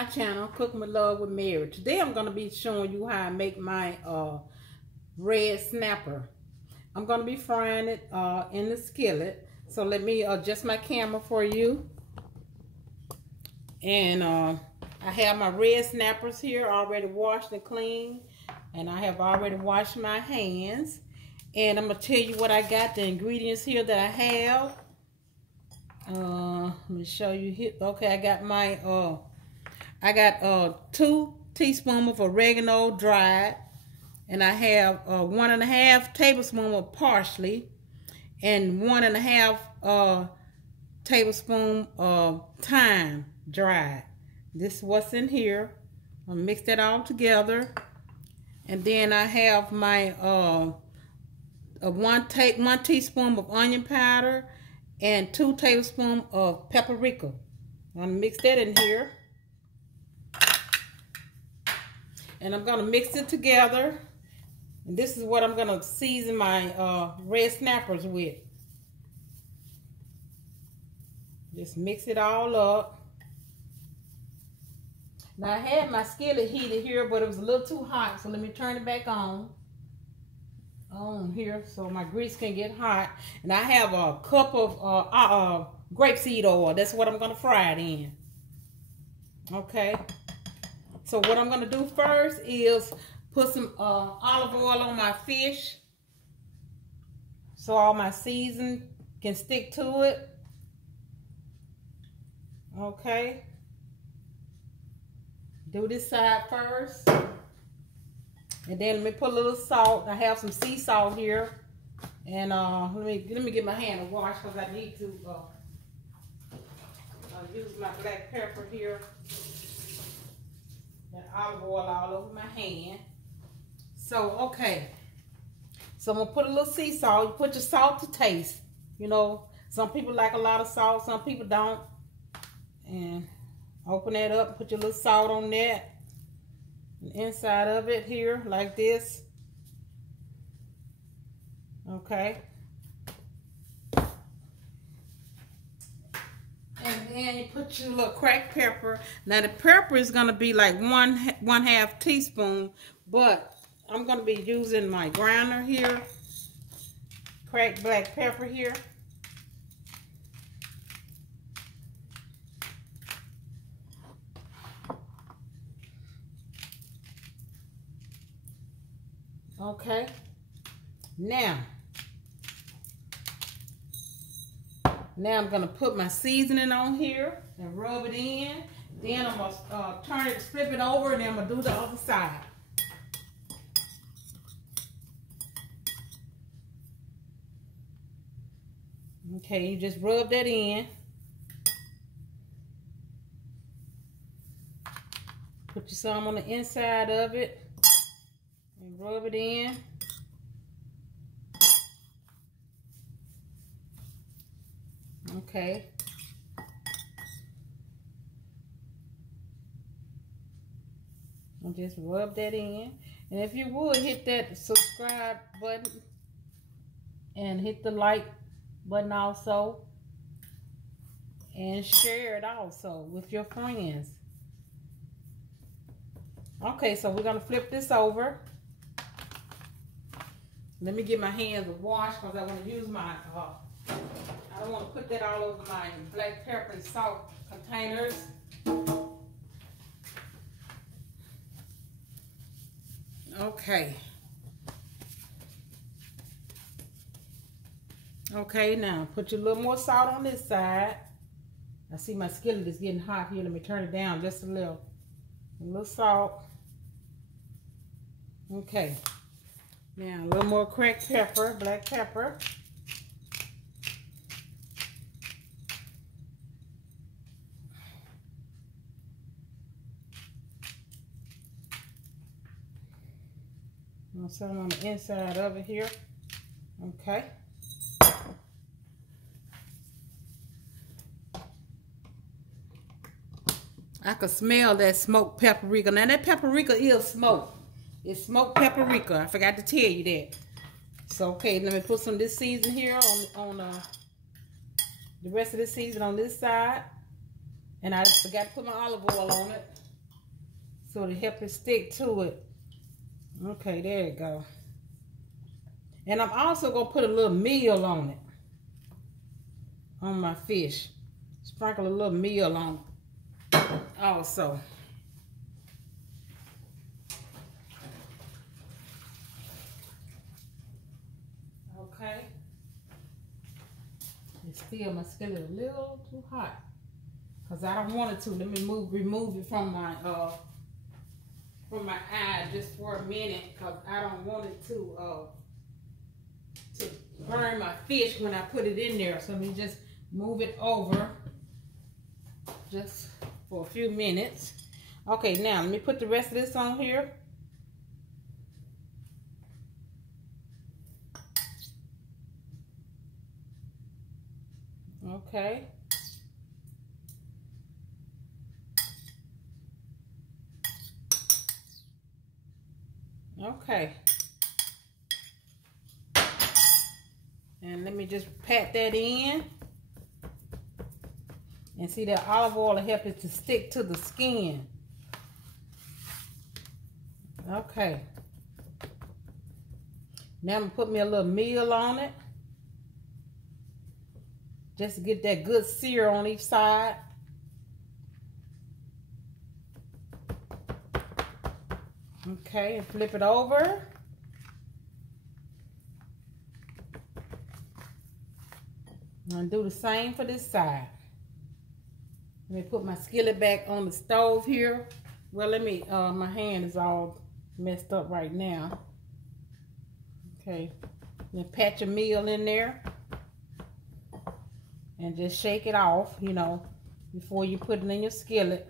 my channel, Cooking with Love with Mary. Today I'm going to be showing you how I make my red snapper. I'm going to be frying it in the skillet. So let me adjust my camera for you. And I have my red snappers here already washed and clean. And I have already washed my hands. And I'm going to tell you what I got, the ingredients here that I have. Let me show you here. Okay, I got my 2 teaspoons of oregano dried, and I have 1.5 tablespoons of parsley and 1.5 tablespoons of thyme dried. This is what's in here. I'll mix that all together, and then I have my 1 teaspoon of onion powder and 2 tablespoons of paprika. I'm gonna mix that in here. And I'm gonna mix it together. And this is what I'm gonna season my red snappers with. Just mix it all up. Now I had my skillet heated here, but it was a little too hot, so let me turn it back on here so my grease can get hot. And I have a cup of grapeseed oil. That's what I'm going to fry it in. Okay. So what I'm going to do first is put some olive oil on my fish so all my season can stick to it. Okay. Do this side first. And then let me put a little salt. I have some sea salt here. And let me get my hand to wash because I need to use my black pepper here. And olive oil all over my hand. So, okay. So I'm going to put a little sea salt. You put your salt to taste. You know, some people like a lot of salt. Some people don't. And open that up. Put your little salt on that. Inside of it here like this. Okay. And then you put your little cracked pepper. Now the pepper is going to be like one half teaspoon, but I'm going to be using my grinder here. Cracked black pepper here. Okay, now I'm going to put my seasoning on here and rub it in. Then I'm going to turn it, flip it over, and then I'm going to do the other side. Okay, you just rub that in. Put your some on the inside of it. And rub it in. Okay. And just rub that in. And if you would, hit that subscribe button. And hit the like button also. And share it also with your friends. Okay, so we're going to flip this over. Let me get my hands washed because I want to use my, I don't want to put that all over my black pepper and salt containers. Okay. Okay, now put your little more salt on this side. I see my skillet is getting hot here. Let me turn it down just a little. A little salt. Okay. Now, a little more cracked pepper, black pepper. Some on the inside of it here. Okay. I can smell that smoked paprika. Now, that paprika is smoked. It's smoked paprika. I forgot to tell you that. So, okay, let me put some of this season here on the rest of the season on this side. And I forgot to put my olive oil on it. so to help it stick to it. Okay, there you go. And I'm also gonna put a little meal on it, on my fish. Sprinkle a little meal on it also. Okay. And still my skillet a little too hot, because I don't want it to. Let me remove it from my eye just for a minute, because I don't want it to burn my fish when I put it in there. So let me just move it over just for a few minutes. Okay, now let me put the rest of this on here. Okay. Okay. And let me just pat that in. And see, that olive oil will help it to stick to the skin. Okay. Now I'm going to put me a little meal on it, just to get that good sear on each side. Okay, and flip it over. And do the same for this side. Let me put my skillet back on the stove here. Well, let me, my hand is all messed up right now. Okay, then pat your meal in there. And just shake it off, you know, before you put it in your skillet.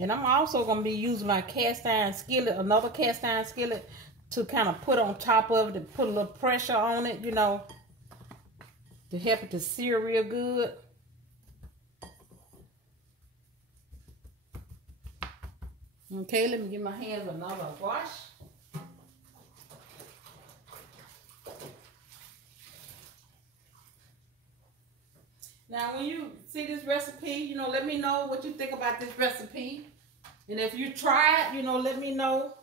And I'm also going to be using my cast iron skillet, another cast iron skillet, to kind of put on top of it, to put a little pressure on it, you know, to help it to sear real good. Okay, let me give my hands another wash. Now, when you see this recipe, you know, let me know what you think about this recipe. And if you try it, you know, let me know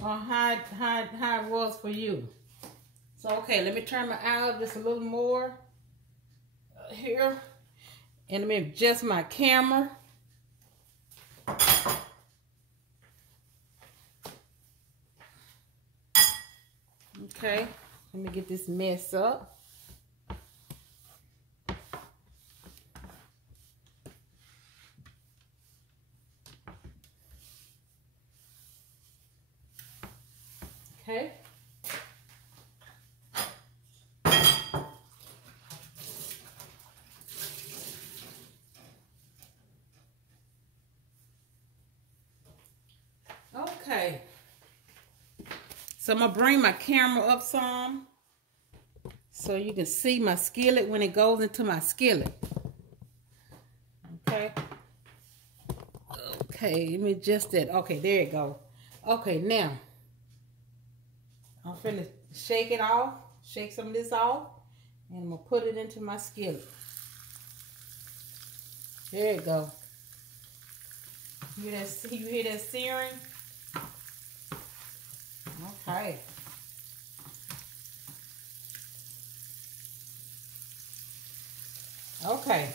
how it was for you. So, okay, let me turn my eye up just a little more here. And let me adjust my camera. Okay, let me get this mess up. Okay. Okay. So I'm going to bring my camera up some so you can see my skillet when it goes into my skillet. Okay. Okay, let me adjust that. Okay, there you go. Okay, now I'm finna shake it off, shake some of this off, and I'm gonna put it into my skillet. There you go. You hear that searing? Okay. Okay.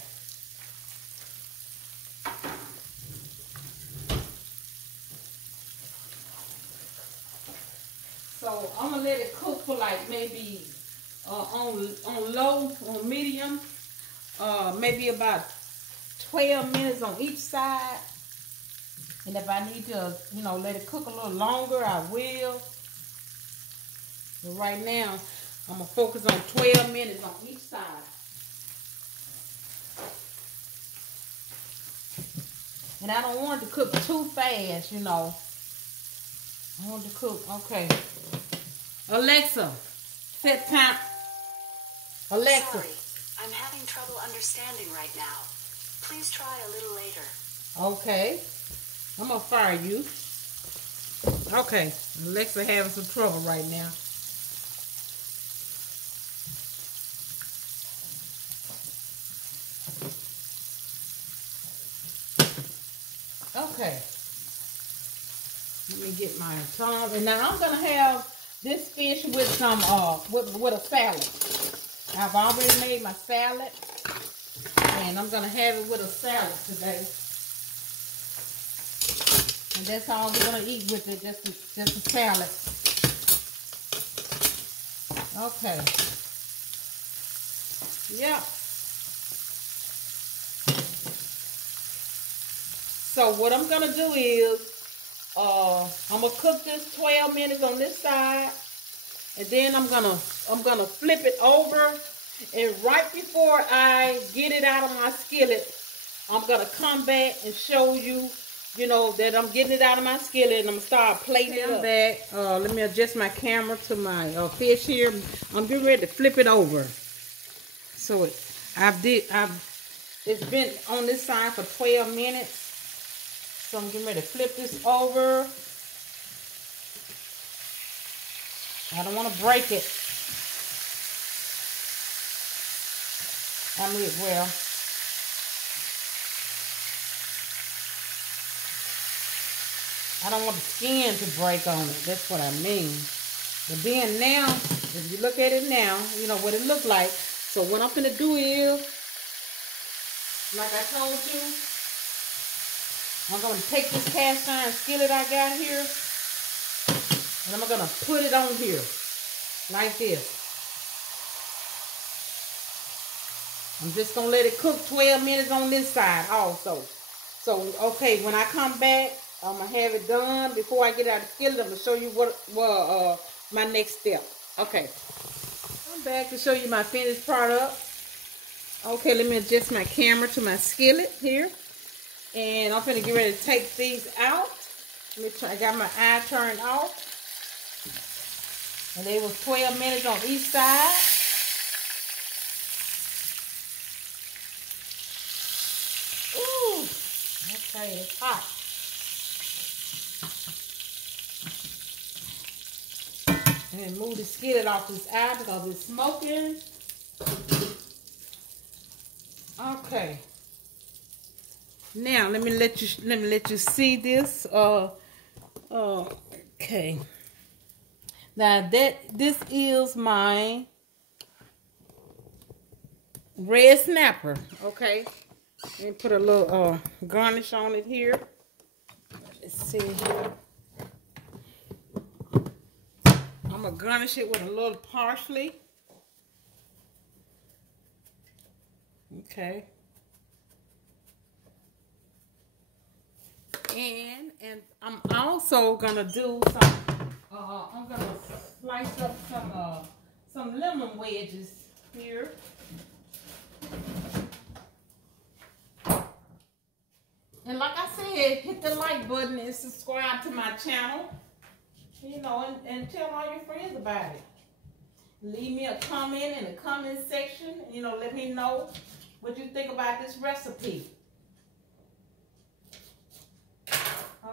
So I'm gonna let it cook for like maybe on low, on medium, maybe about 12 minutes on each side. And if I need to, you know, let it cook a little longer, I will. But right now, I'm gonna focus on 12 minutes on each side. And I don't want it to cook too fast, you know. I want it to cook, okay. Alexa, set time. Alexa. Sorry, I'm having trouble understanding right now. Please try a little later. Okay. I'm gonna fire you. Okay, Alexa having some trouble right now. Okay. Let me get my tongs. And now I'm gonna have this fish with some with a salad. I've already made my salad, and I'm gonna have it with a salad today. And that's all we're gonna eat with it, just a salad. Okay. Yep. So what I'm gonna do is I'm gonna cook this 12 minutes on this side, and then I'm gonna flip it over, and right before I get it out of my skillet, I'm gonna come back and show you, that I'm getting it out of my skillet, and I'm gonna start plating it up. Back. Let me adjust my camera to my fish here. I'm getting ready to flip it over. So it's been on this side for 12 minutes. So I'm getting ready to flip this over. I don't want to break it. I don't want the skin to break on it. That's what I mean. But then now, if you look at it now, you know what it looks like. So what I'm going to do is, like I told you, I'm going to take this cast iron skillet I got here, and I'm going to put it on here, like this. I'm just going to let it cook 12 minutes on this side also. So, okay, when I come back, I'm going to have it done. Before I get out of the skillet, I'm going to show you what my next step. Okay. I'm back to show you my finished product. Okay, let me adjust my camera to my skillet here. And I'm going to get ready to take these out. Let me try. I got my eye turned off. And they was 12 minutes on each side. Ooh. Okay, it's hot. And then move the skillet off this eye because it's smoking. Okay. Now let me let you see this. Okay. Now this is my red snapper. Okay. Let me put a little garnish on it here. Let's see. I'm gonna garnish it with a little parsley. Okay. And I'm also gonna do some. I'm gonna slice up some lemon wedges here. And like I said, hit the like button and subscribe to my channel. And tell all your friends about it. Leave me a comment in the comment section. Let me know what you think about this recipe.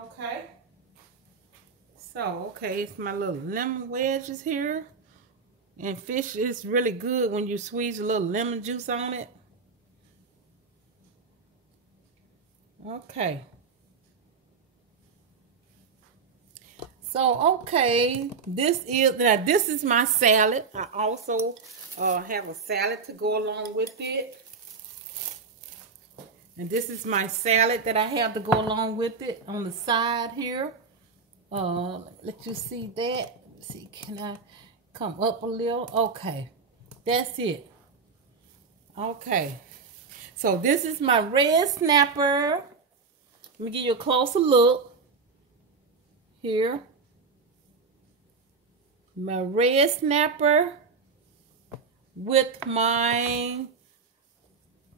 Okay. So, okay, it's my little lemon wedges here. And fish is really good when you squeeze a little lemon juice on it. Okay. So, okay, this is my salad. I also have a salad to go along with it. And this is my salad that I have to go along with it on the side here. Let you see that. Let's see, can I come up a little? Okay, that's it. Okay, so this is my red snapper. Let me give you a closer look here. My red snapper with my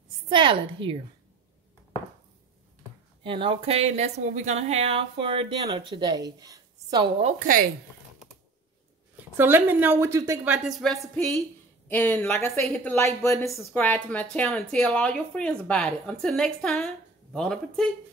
salad here. And okay, and that's what we're going to have for dinner today. So, okay. So let me know what you think about this recipe. And like I say, hit the like button and subscribe to my channel and tell all your friends about it. Until next time, bon appetit.